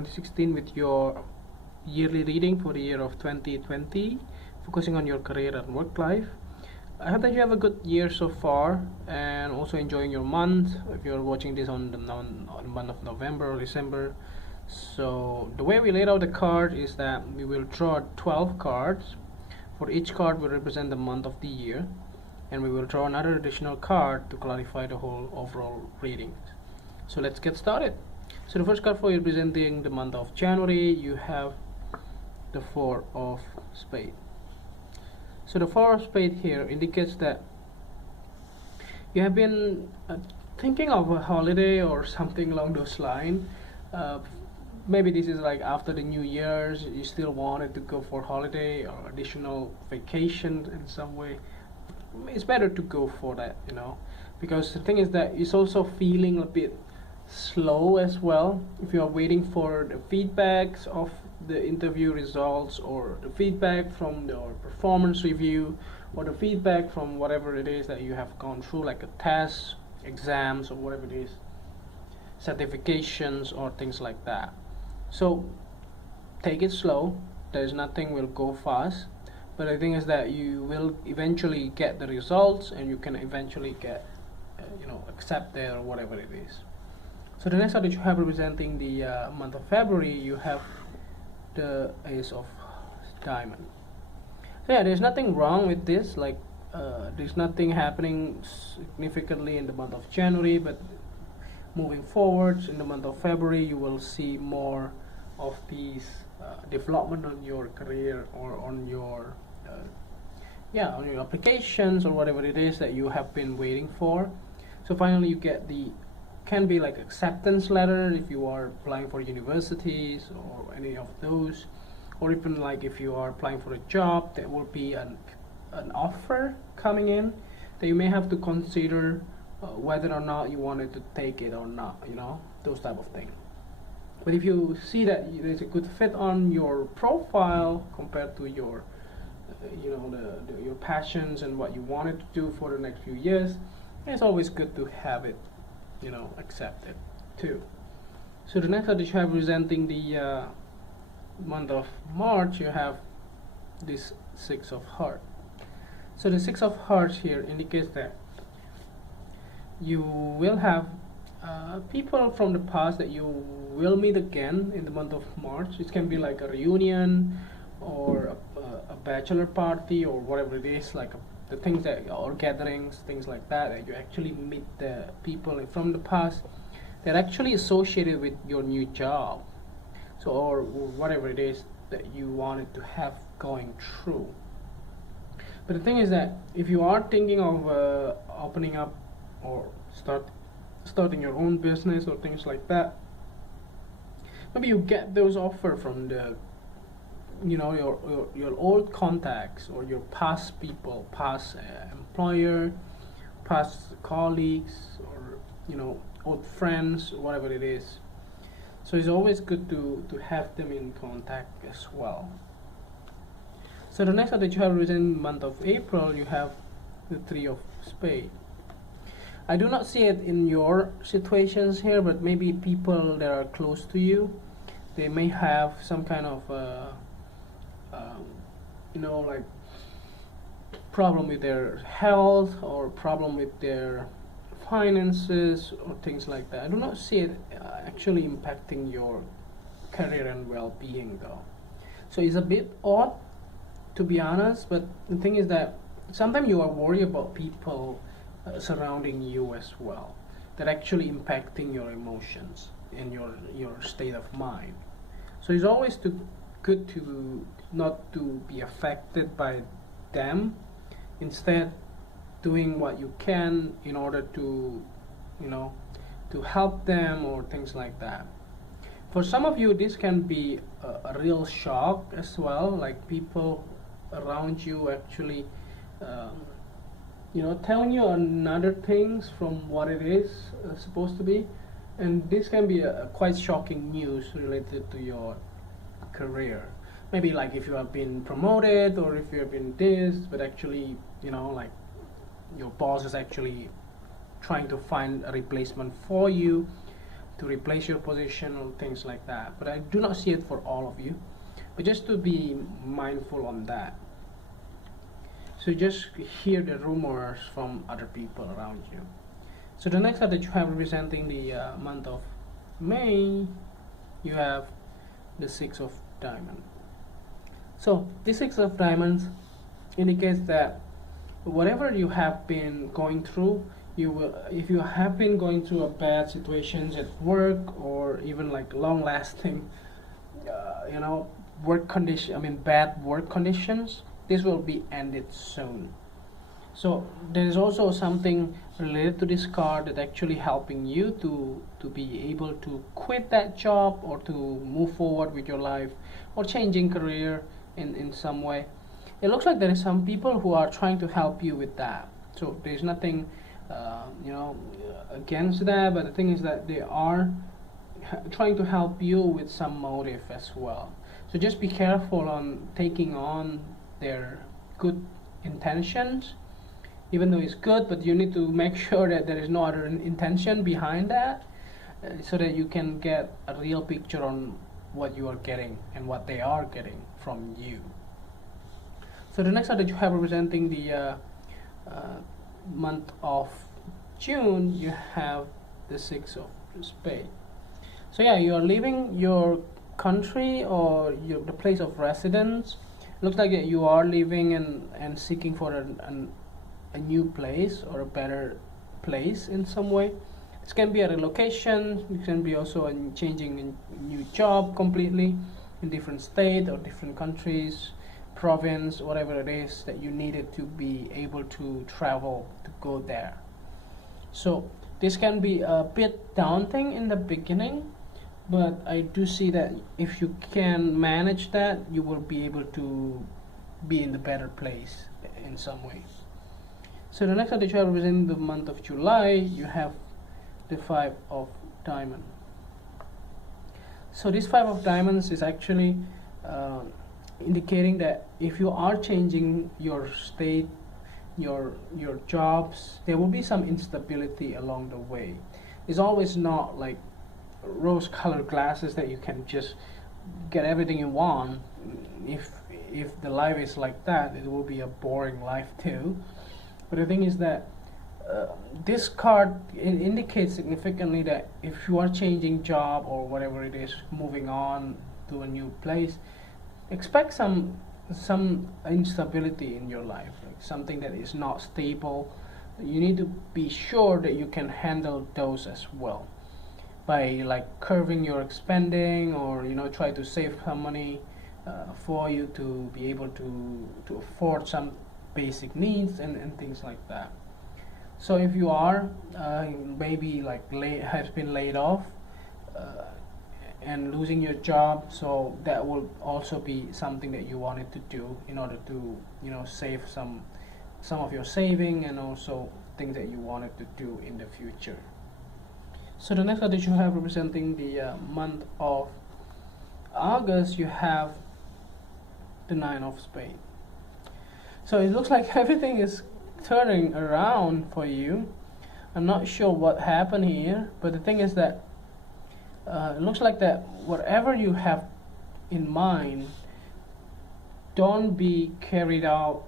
2016 with your yearly reading for the year of 2020, focusing on your career and work life. I hope that you have a good year so far and also enjoying your month if you're watching this on the month of November or December. So the way we laid out the card is that we will draw 12 cards. For each card will represent the month of the year, and we will draw another additional card to clarify the whole overall reading. So let's get started. So the first card for representing the month of January, you have the Four of Spades. So the Four of Spades here indicates that you have been thinking of a holiday or something along those lines. Maybe this is like after the New Year's, you still wanted to go for holiday or additional vacation in some way. It's better to go for that, because the thing is that it's also feeling a bit slow as well. If you are waiting for the feedbacks of the interview results, or the feedback from your performance review, or the feedback from whatever it is that you have gone through, like a test, exams, or whatever it is, certifications or things like that. So take it slow. There's nothing will go fast, but the thing is that you will eventually get the results, and you can eventually get accepted or whatever it is. So the next card that you have representing the month of February, you have the Ace of Diamond. So yeah, there's nothing wrong with this, like there's nothing happening significantly in the month of January, but moving forwards in the month of February, you will see more of these development on your career, or on your on your applications, or whatever it is that you have been waiting for. So finally you get can be like acceptance letter if you are applying for universities or any of those, or even like if you are applying for a job, there will be an offer coming in that you may have to consider whether or not you wanted to take it or not, those type of things. But if you see that there's a good fit on your profile compared to your your passions and what you wanted to do for the next few years, it's always good to have it accepted too. So the next card that you have representing the month of March, you have this Six of Hearts. So the Six of Hearts here indicates that you will have people from the past that you will meet again in the month of March. It can be like a reunion, or a bachelor party, or whatever it is, like the things that, or gatherings, things like that you actually meet the people from the past that are actually associated with your new job, so or whatever it is that you wanted to have going through. But the thing is that if you are thinking of opening up or starting your own business or things like that, maybe you get those offer from the your old contacts, or your past people, past employer, past colleagues, or old friends, whatever it is. So it's always good to have them in contact as well. So the next one that you have written month of April, you have the Three of Spades. I do not see it in your situations here, but maybe people that are close to you, they may have some kind of like problem with their health, or problem with their finances, or things like that. I do not see it actually impacting your career and well-being though. So it's a bit odd, to be honest, but the thing is that sometimes you are worried about people surrounding you as well, that actually impacting your emotions and your state of mind. So it's always good to not to be affected by them, instead doing what you can in order to to help them, or things like that. For some of you, this can be a real shock as well, like people around you actually telling you another things from what it is supposed to be, and this can be a quite shocking news related to your career. Maybe like if you have been promoted, or if you have been this, but actually like your boss is actually trying to find a replacement for you, to replace your position or things like that. But I do not see it for all of you, but just to be mindful on that. So just hear the rumors from other people around you. So the next card that you have representing the month of May, you have the Six of Diamonds. So the Six of Diamonds indicates that whatever you have been going through, you will, if you have been going through a bad situations at work or even like long lasting work condition, bad work conditions, this will be ended soon. So there is also something related to this card that actually helping you to be able to quit that job or to move forward with your life or changing career in some way. It looks like there is some people who are trying to help you with that. So there's nothing against that, but the thing is that they are trying to help you with some motive as well. So just be careful on taking on their good intentions, even though it's good, but you need to make sure that there is no other intention behind that, so that you can get a real picture on what you are getting and what they are getting from you. So the next card that you have representing the month of June, you have the Six of Spades. So yeah, you are leaving your country or the place of residence. Looks like you are leaving and seeking for a new place or a better place in some way. This can be a relocation, it can be also a changing a new job completely in different state or different countries, province, whatever it is that you needed to be able to travel to go there. So this can be a bit daunting in the beginning, but I do see that if you can manage that, you will be able to be in the better place in some way. So the next card that you have representing the month of July, you have the Five of Diamonds. So this Five of Diamonds is actually indicating that if you are changing your state, your jobs, there will be some instability along the way. It's always not like rose-colored glasses that you can just get everything you want. If the life is like that, it will be a boring life too. But the thing is that this card indicates significantly that if you are changing job or whatever it is, moving on to a new place, expect some instability in your life, like something that is not stable. You need to be sure that you can handle those as well, by like curbing your spending or try to save some money for you to be able to afford some basic needs and things like that. So if you are maybe like has been laid off and losing your job, so that will also be something that you wanted to do in order to save some of your saving and also things that you wanted to do in the future. So the next card that you have representing the month of August, you have the Nine of Spades. So it looks like everything is turning around for you. I'm not sure what happened here, but the thing is that it looks like that whatever you have in mind, don't be carried out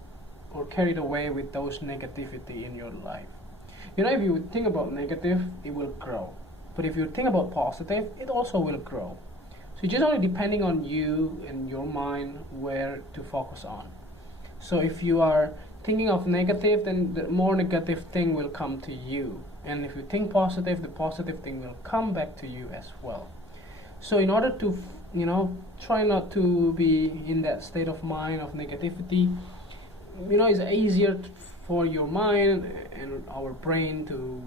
or carried away with those negativity in your life. If you think about negative, it will grow. But if you think about positive, it also will grow. So just only depending on you and your mind where to focus on. So if you are thinking of negative, then the more negative thing will come to you. And if you think positive, the positive thing will come back to you as well. So in order to, try not to be in that state of mind of negativity, it's easier for your mind and our brain to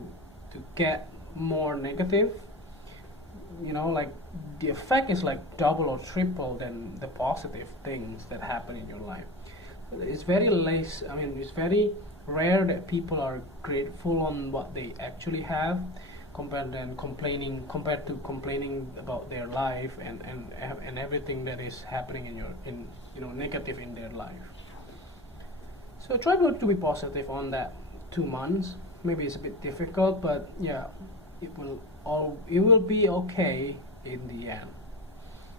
get more negative. Like the effect is like double or triple than the positive things that happen in your life. It's very less, it's very rare that people are grateful on what they actually have compared to complaining about their life and everything that is happening in negative in their life. So try to be positive on that 2 months. Maybe it's a bit difficult, but yeah, it will it will be okay in the end.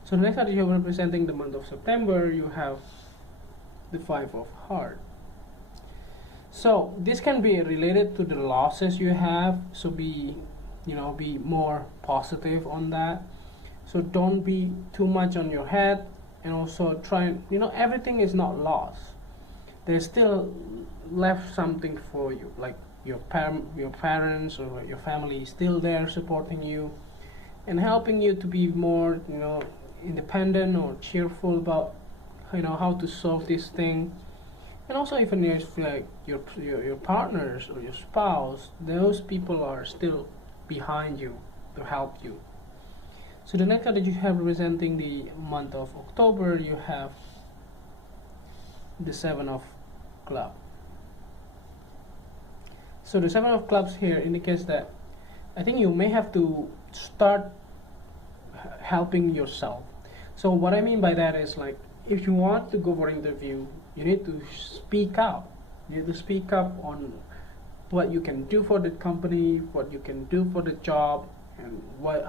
So the next card you have representing the month of September, you have the Five of Hearts. So this can be related to the losses you have, so be more positive on that. So don't be too much on your head, and also try, everything is not lost. There's still left something for you, like your parents or your family is still there supporting you and helping you to be more independent or cheerful about how to solve this thing. And also, even if like your partners or your spouse, those people are still behind you to help you. So the next card that you have representing the month of October, you have the Seven of Clubs. So the Seven of Clubs here indicates that I think you may have to start helping yourself. So what I mean by that is, like, if you want to go for interview, you need to speak up. You need to speak up on what you can do for the company, what you can do for the job, and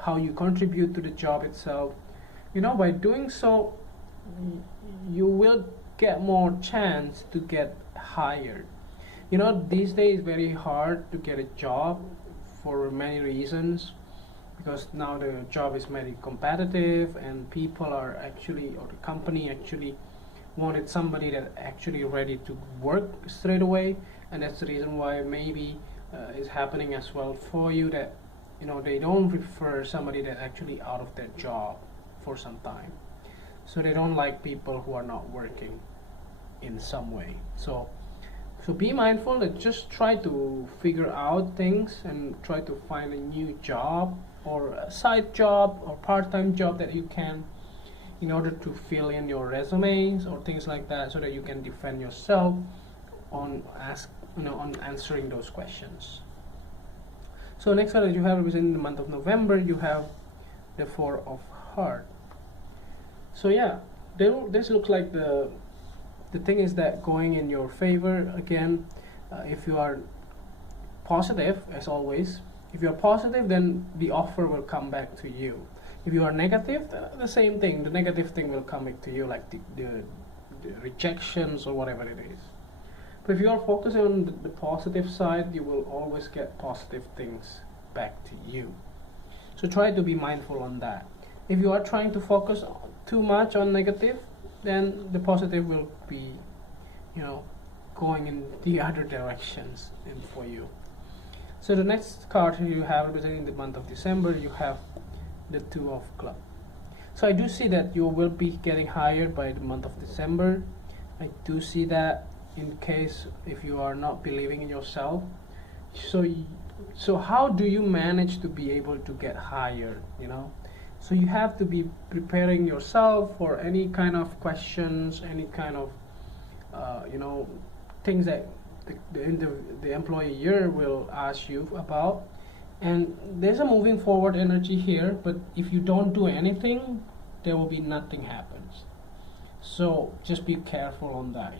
how you contribute to the job itself. By doing so, you will get more chance to get hired. These days very hard to get a job for many reasons, because now the job is very competitive, and people are actually, or the company actually wanted somebody that actually ready to work straight away. And that's the reason why maybe is happening as well for you, that they don't prefer somebody that actually out of their job for some time. So they don't like people who are not working in some way. So be mindful that just try to figure out things and try to find a new job or a side job or part-time job that you can, in order to fill in your resumes or things like that, so that you can defend yourself on answering those questions. So next card that you have within the month of November, you have the Four of Hearts. So yeah, this looks like the thing is that going in your favor again. If you are positive, as always, if you are positive, then the offer will come back to you. If you are negative, the same thing, the negative thing will come back to you, like the rejections or whatever it is. But if you are focusing on the positive side, you will always get positive things back to you. So try to be mindful on that. If you are trying to focus too much on negative, then the positive will be, going in the other directions for you. So the next card you have representing the month of December, you have the Two of Clubs. So I do see that you will be getting hired by the month of December. I do see that, in case if you are not believing in yourself. So how do you manage to be able to get hired? So you have to be preparing yourself for any kind of questions, any kind of things that the employer will ask you about. And there's a moving forward energy here, but if you don't do anything, there will be nothing happens. So just be careful on that.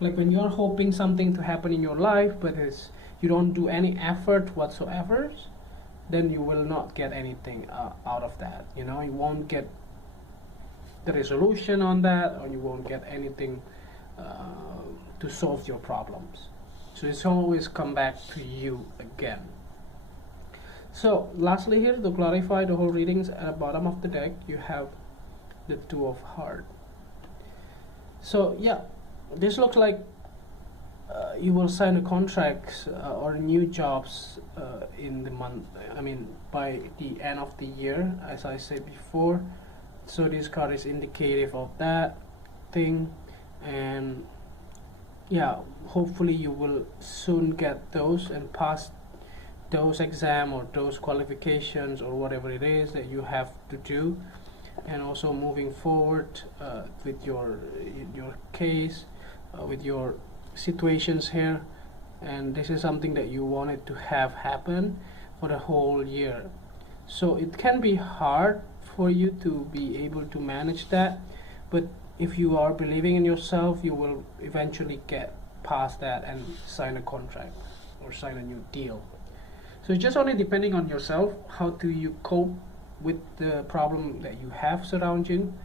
Like when you're hoping something to happen in your life, but you don't do any effort whatsoever, then you will not get anything out of that. You won't get the resolution on that, or you won't get anything to solve your problems. So it's always come back to you again. So lastly, here to clarify the whole readings, at the bottom of the deck you have the Two of Hearts. So yeah, this looks like you will sign a contracts or new jobs in the month, by the end of the year, as I said before. So this card is indicative of that thing, and yeah, hopefully you will soon get those and pass those exam or those qualifications or whatever it is that you have to do. And also moving forward with your case, with your situations here, and this is something that you wanted to have happen for the whole year. So it can be hard for you to be able to manage that, but if you are believing in yourself, you will eventually get past that and sign a contract or sign a new deal. So it's just only depending on yourself, how do you cope with the problem that you have surrounding,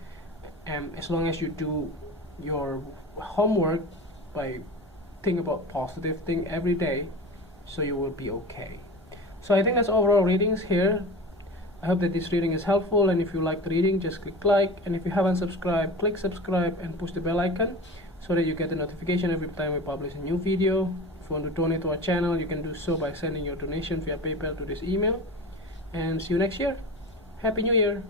and as long as you do your homework by think about positive thing every day, so you will be okay. So I think that's overall readings here. I hope that this reading is helpful, and if you like the reading, just click like, and if you haven't subscribed, click subscribe and push the bell icon so that you get the notification every time we publish a new video. If you want to donate to our channel, you can do so by sending your donation via PayPal to this email. And see you next year. Happy New Year!